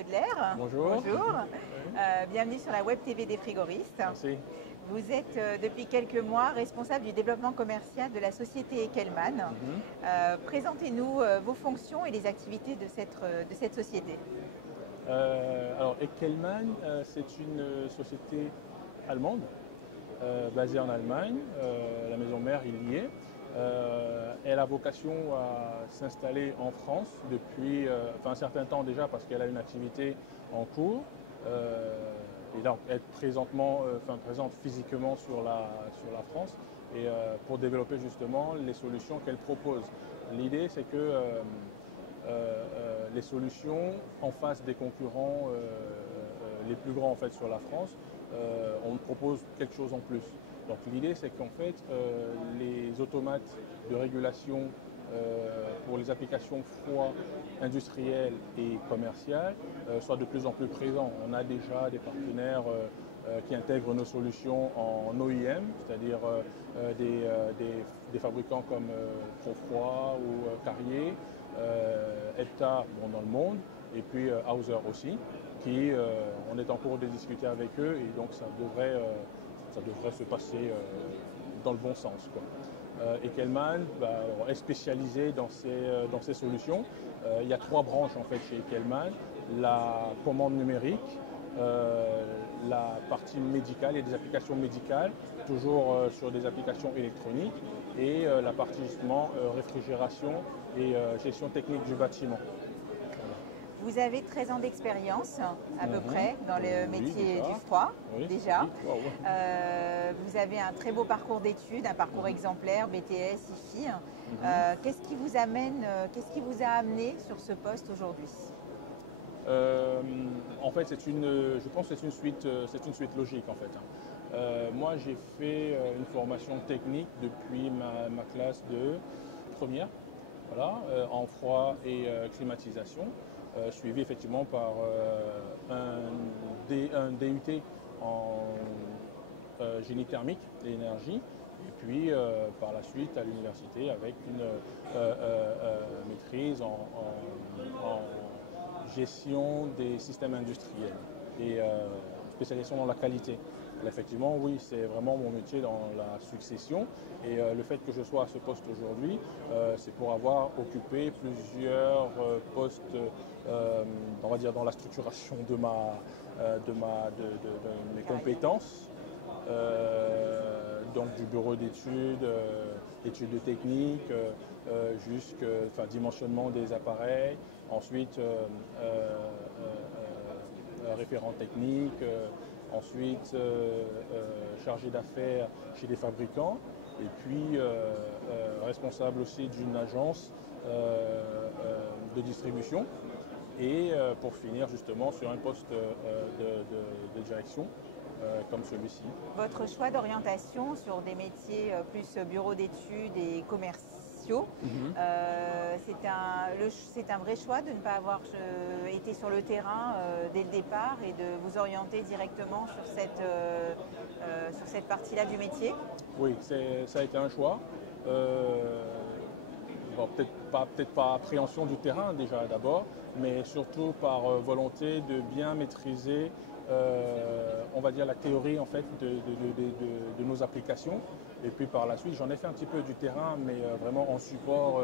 Baudelaire. Bonjour. Bonjour. Oui. Bienvenue sur la Web TV des frigoristes. Merci. Vous êtes depuis quelques mois responsable du développement commercial de la société Ekelman. Présentez-nous vos fonctions et les activités de cette société. Alors Ekelman, c'est une société allemande basée en Allemagne. La maison mère il y est. Elle a vocation à s'installer en France depuis un certain temps déjà parce qu'elle a une activité en cours. Et donc être présente physiquement sur la France et pour développer justement les solutions qu'elle propose. L'idée c'est que les solutions en face des concurrents les plus grands en fait sur la France, on propose quelque chose en plus. Donc l'idée c'est qu'en fait les automates de régulation pour les applications froid industrielles et commerciales soient de plus en plus présents. On a déjà des partenaires qui intègrent nos solutions en OEM, c'est-à-dire des fabricants comme Profroid ou Carrier, EPTA dans le monde, et puis Hauser aussi, qui on est en cours de discuter avec eux et donc ça devrait se passer dans le bon sens, quoi. Ekelman est spécialisé dans ces solutions. Il y a 3 branches en fait chez Ekelman. La commande numérique, la partie médicale et des applications médicales, toujours sur des applications électroniques, et la partie justement réfrigération et gestion technique du bâtiment. Vous avez 13 ans d'expérience à peu près dans le métier du froid, déjà. Vous avez un très beau parcours d'études, un parcours exemplaire, BTS, IFI. Qu'est-ce qui vous a amené sur ce poste aujourd'hui? En fait, je pense que c'est une suite logique en fait. Moi, j'ai fait une formation technique depuis ma classe de première, voilà, en froid et climatisation. Suivi effectivement par un DUT en génie thermique et énergie, et puis par la suite à l'université avec une maîtrise en gestion des systèmes industriels et spécialisation dans la qualité. Effectivement, oui, c'est vraiment mon métier dans la succession, et le fait que je sois à ce poste aujourd'hui, c'est pour avoir occupé plusieurs postes, on va dire, dans la structuration de mes compétences, donc du bureau d'études, études techniques, jusqu'à dimensionnement des appareils, ensuite référent technique, ensuite chargé d'affaires chez des fabricants, et puis responsable aussi d'une agence de distribution, et pour finir justement sur un poste de direction comme celui-ci. Votre choix d'orientation sur des métiers plus bureau d'études et commerciaux, c'est un vrai choix de ne pas avoir été sur le terrain dès le départ et de vous orienter directement sur cette partie-là du métier? Oui, ça a été un choix. Peut-être pas appréhension du terrain déjà d'abord, mais surtout par volonté de bien maîtriser, on va dire, la théorie en fait de nos applications. Et puis par la suite, j'en ai fait un petit peu du terrain, mais vraiment en support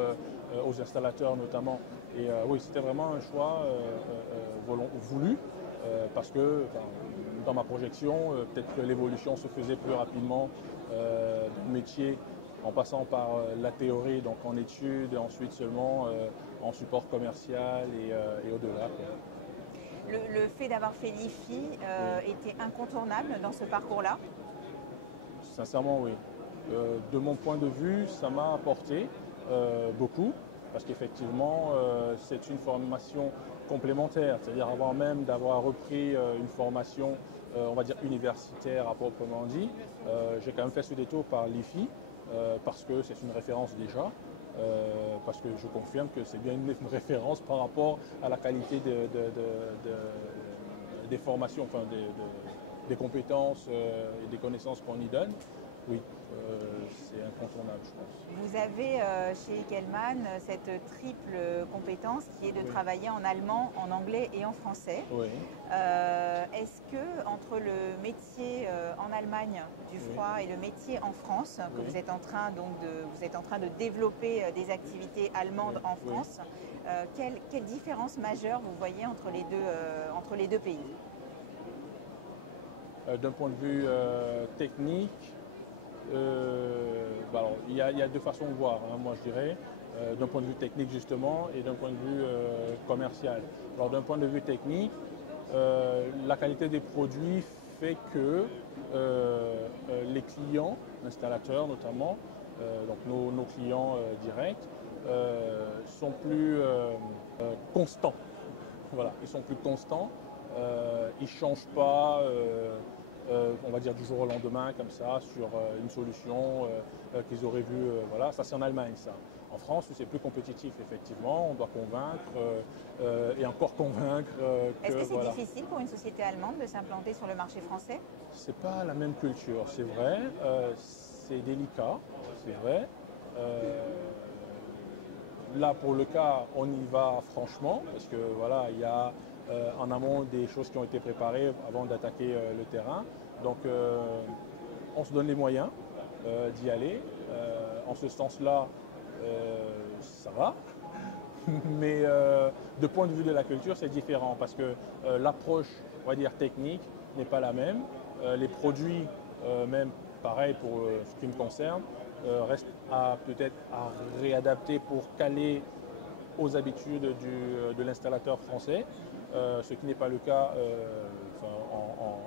aux installateurs notamment. Et oui, c'était vraiment un choix voulu, parce que dans ma projection, peut-être que l'évolution se faisait plus rapidement dans le métier en passant par la théorie, donc en études, et ensuite seulement en support commercial et au-delà. Le fait d'avoir fait l'IFI était incontournable dans ce parcours-là? Sincèrement, oui. De mon point de vue, ça m'a apporté beaucoup, parce qu'effectivement, c'est une formation complémentaire, c'est-à-dire avant même d'avoir repris une formation, on va dire universitaire à proprement dit, j'ai quand même fait ce détour par l'IFI, parce que c'est une référence déjà, parce que je confirme que c'est bien une référence par rapport à la qualité des formations, des compétences et des connaissances qu'on y donne. Oui, c'est incontournable, je pense. Vous avez chez Ekelman cette triple compétence qui est de travailler en allemand, en anglais et en français. Oui. Est-ce que entre le métier en Allemagne du froid et le métier en France, que vous êtes en train de développer des activités allemandes en France, quelle différence majeure vous voyez entre les deux pays? D'un point de vue technique, alors, il y a deux façons de voir, hein, moi je dirais, d'un point de vue technique justement et d'un point de vue commercial. Alors d'un point de vue technique, la qualité des produits fait que les clients, installateurs notamment, donc nos clients directs, sont plus constants. Voilà, ils sont plus constants, ils ne changent pas. On va dire du jour au lendemain comme ça sur une solution qu'ils auraient vue. Voilà, ça c'est en Allemagne ça. En France c'est plus compétitif effectivement, on doit convaincre et encore convaincre. Est-ce que c'est difficile pour une société allemande de s'implanter sur le marché français? C'est pas la même culture, c'est vrai, c'est délicat, c'est vrai. Là pour le cas on y va franchement parce que voilà il y a en amont des choses qui ont été préparées avant d'attaquer le terrain. Donc on se donne les moyens d'y aller. En ce sens-là, ça va. Mais de point de vue de la culture, c'est différent parce que l'approche, on va dire, technique n'est pas la même. Les produits, même pareil pour ce qui me concerne, restent peut-être à réadapter pour caler aux habitudes de l'installateur français. Ce qui n'est pas le cas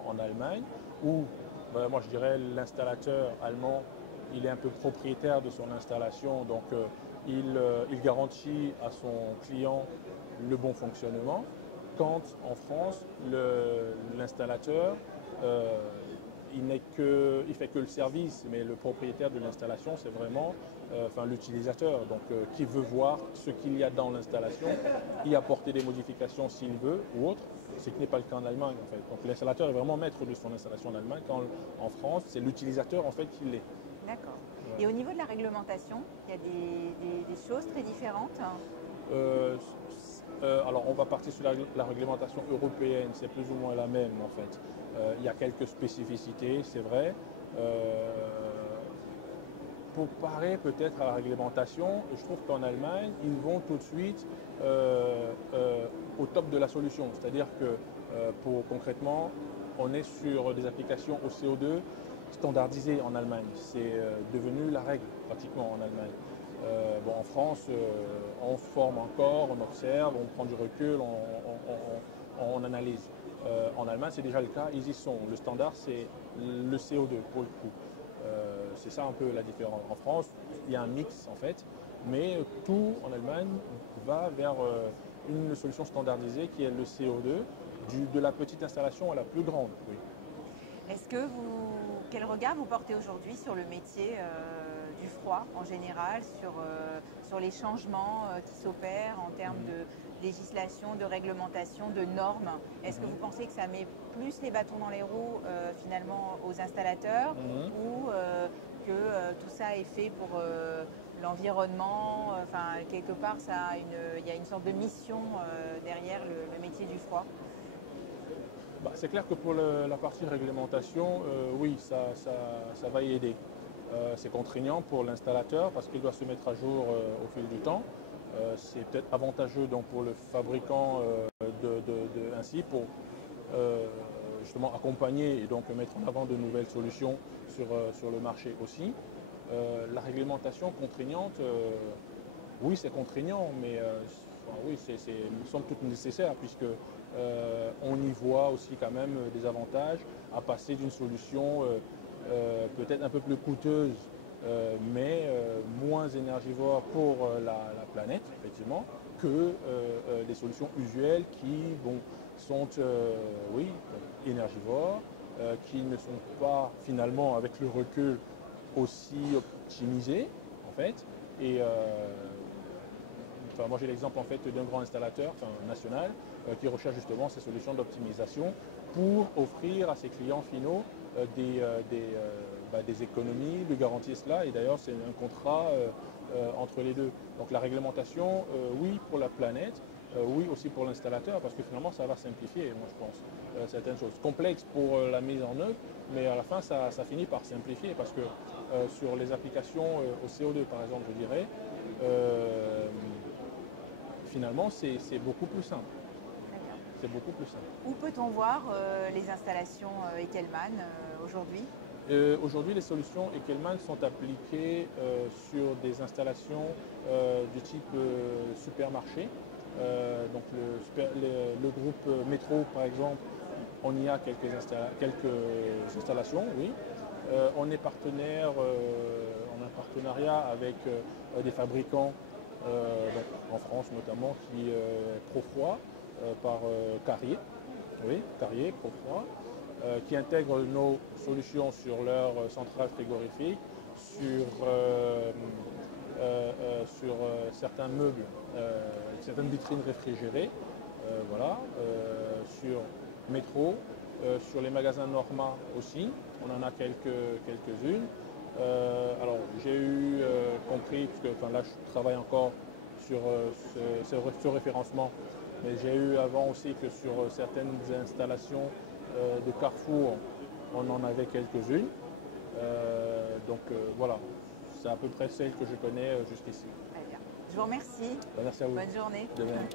en Allemagne, où moi je dirais l'installateur allemand, il est un peu propriétaire de son installation, donc il garantit à son client le bon fonctionnement. Quand en France, l'installateur, il fait que le service, mais le propriétaire de l'installation, c'est vraiment l'utilisateur, donc qui veut voir ce qu'il y a dans l'installation, y apporter des modifications s'il veut ou autre, ce qui n'est pas le cas en Allemagne en fait. Donc l'installateur est vraiment maître de son installation en Allemagne, quand en France, c'est l'utilisateur en fait qui l'est. D'accord. Et au niveau de la réglementation, il y a des choses très différentes? Alors on va partir sur la réglementation européenne, c'est plus ou moins la même en fait. Il y a quelques spécificités, c'est vrai. Pour parer peut-être à la réglementation, je trouve qu'en Allemagne, ils vont tout de suite au top de la solution. C'est-à-dire que concrètement, on est sur des applications au CO2 standardisées en Allemagne. C'est devenu la règle pratiquement en Allemagne. En France, on se forme encore, on observe, on prend du recul, on analyse. En Allemagne, c'est déjà le cas, ils y sont. Le standard, c'est le CO2 pour le coup. C'est ça un peu la différence. En France, il y a un mix en fait, mais tout en Allemagne va vers une solution standardisée qui est le CO2, de la petite installation à la plus grande. Oui. Quel regard vous portez aujourd'hui sur le métier du froid en général, sur les changements qui s'opèrent en termes de législation, de réglementation, de normes? Est-ce que vous pensez que ça met plus les bâtons dans les roues finalement aux installateurs ou que tout ça est fait pour l'environnement? Quelque part, il y a une sorte de mission derrière le métier du froid. C'est clair que pour la partie réglementation, oui, ça va y aider. C'est contraignant pour l'installateur parce qu'il doit se mettre à jour au fil du temps. C'est peut-être avantageux donc, pour le fabricant ainsi pour justement accompagner et donc mettre en avant de nouvelles solutions sur le marché aussi. La réglementation contraignante, oui c'est contraignant, mais oui, c'est somme toute nécessaire puisque on y voit aussi quand même des avantages à passer d'une solution peut-être un peu plus coûteuse mais moins énergivore pour la planète effectivement que des solutions usuelles qui sont oui, énergivores, qui ne sont pas finalement avec le recul aussi optimisées en fait. Et moi j'ai l'exemple en fait d'un grand installateur national qui recherche justement ces solutions d'optimisation pour offrir à ses clients finaux des économies, lui garantissent cela. Et d'ailleurs, c'est un contrat entre les deux. Donc la réglementation, oui pour la planète, oui aussi pour l'installateur, parce que finalement, ça va simplifier, moi je pense, certaines choses. Complexes pour la mise en œuvre, mais à la fin, ça finit par simplifier, parce que sur les applications au CO2, par exemple, je dirais, finalement, c'est beaucoup plus simple. C'est beaucoup plus simple. Où peut-on voir les installations Ekelman aujourd'hui? Aujourd'hui, les solutions Ekelman sont appliquées sur des installations du type supermarché. Donc le groupe Métro, par exemple, on y a quelques installations, oui. On est partenaire, on a un partenariat avec des fabricants, donc en France notamment, qui Profroid, par Carrier, oui, Carrier, Profroid, qui intègrent nos solutions sur leur centrale frigorifique, sur certains meubles, certaines vitrines réfrigérées, voilà, sur Métro, sur les magasins Norma aussi, on en a quelques-unes. Alors j'ai eu compris, parce que là je travaille encore sur ce référencement, mais j'ai eu avant aussi que sur certaines installations de Carrefour, on en avait quelques-unes. Donc voilà, c'est à peu près celle que je connais jusqu'ici. Très bien. Je vous remercie. Merci à vous. Bonne journée. De même.